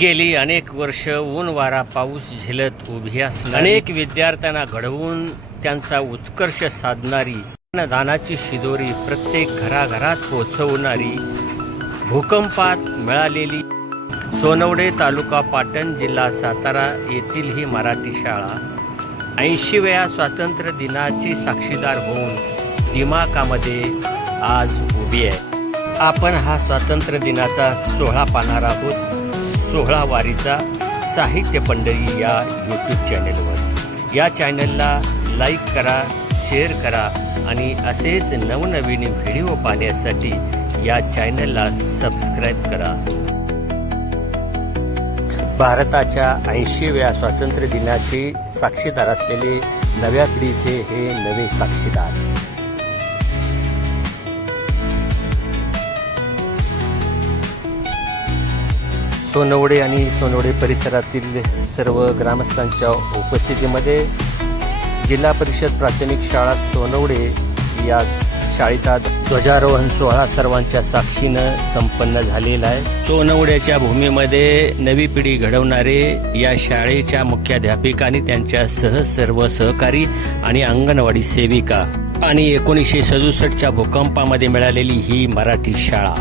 गेली अनेक वर्ष ऊन वारा पाऊस झेलत उभी असणारी, अनेक विद्यार्थ्यांना घडवून त्यांचा उत्कर्ष साधणारी, दानाची शिदोरी प्रत्येक घराघरात पोहोचवणारी, भूकंपात मिळालेली सोनवडे तालुका पाटण जिल्हा सातारा येथील ही मराठी शाळा 80व्या स्वातंत्र्य दिनाची साक्षीदार होऊन दिमाखामध्ये आज उभी आहे। आपण हा स्वातंत्र्य दिनाचा सोहळा पाहणार आहोत। सोहळा वारीचा साहित्य पंढरी या यूट्यूब चॅनेलवर। या चॅनलला लाईक करा, शेअर करा आणि असेच नवनवीन व्हिडिओ पाहण्यासाठी या चॅनलला सबस्क्राईब करा। भारताच्या 80व्या स्वातंत्र्य दिनाचे साक्षीदार असलेले नव्या पिढीचे हे नवे साक्षीदार। सोनवडे आणि सोनवडे परिसरातील सर्व ग्रामस्थांच्या उपस्थितीमध्ये जिल्हा परिषद प्राथमिक शाळा सोनवडे या शाळेचा ध्वजारोहण सोहळा सर्वांच्या साक्षीनं संपन्न झालेला आहे। सोनवड्याच्या भूमीमध्ये नवी पिढी घडवणारे या शाळेच्या मुख्याध्यापिका आणि त्यांच्यासह सर्व सहकारी आणि अंगणवाडी सेविका आणि 1967च्या भूकंपामध्ये मिळालेली ही मराठी शाळा